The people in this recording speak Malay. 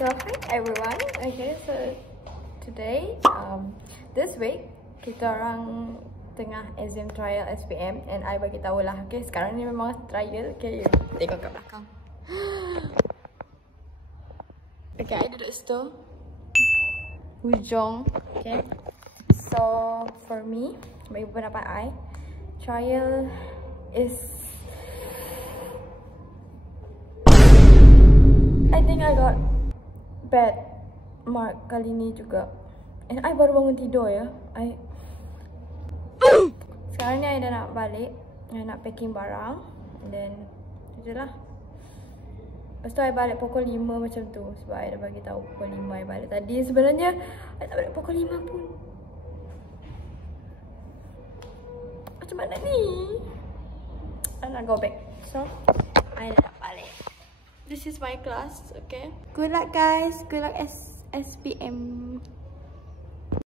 So hi everyone. Okay, so today this week kita orang tengah exam trial SPM and I bagi tahu lah. Okay, sekarang ni memang trial. Okay, tengok kat belakang. Okay, I duduk situ hujung. Okay, so for me, bagi pendapat I, trial is, I think I got bad mark kali ni juga. And I baru bangun tidur ya. Sekarang ni I dah nak balik. I nak packing barang. And then tu je lah. Lepas tu I balik pukul 5 macam tu. Sebab I dah bagi tahu pukul 5 I balik tadi. Sebenarnya I tak balik pukul 5 pun. Macam mana ni? I nak go back. So I dah nak balik. This is my class, okay? Good luck guys. Good luck SPM.